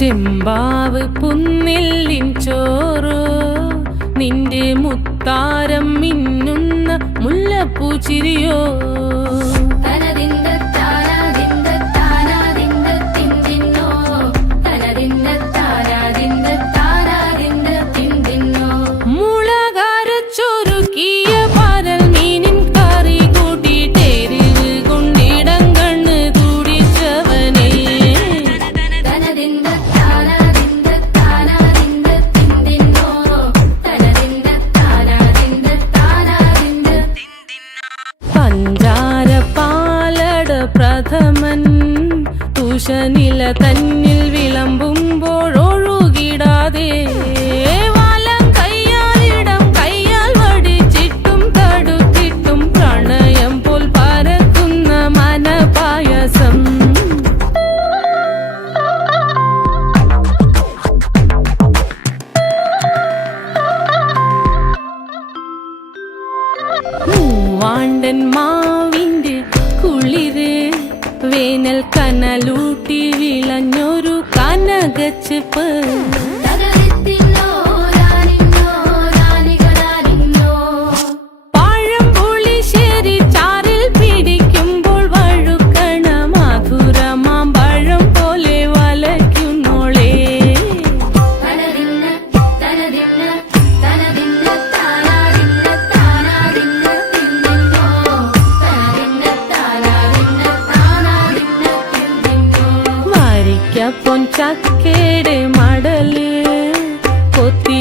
ചെമ്പാവ് പുന്നെല്ലിൻ ചോറോ നിന്റെ മുത്താരം മിന്നുന്ന മുല്ലപ്പൂച്ചിരിയോ പ്രഥമൻ തുഷനില തന്നിൽ വിളമ്പുമ്പോഴൊഴുകിടാതെ വലം കയ്യാലിടം കയ്യാൽ വടിച്ചിട്ടും തടുത്തിട്ടും പ്രണയം പോൽ പരക്കുന്ന മനപായസം മൂവാണ്ടൻ മാവിന്റെ കുളിര് വേനൽ കനലൂട്ടി വിളഞ്ഞൊരു കനകച്ചെപ്പ് പഴംപുളിശ്ശേരി ചാറിൽ പിടിക്കുമ്പോൾ വഴുക്കണ മധുരമാം പഴം പോലെ വലയ്ക്കുന്നോളേ പൊൻചക്കേടെ മടല് കൊത്തി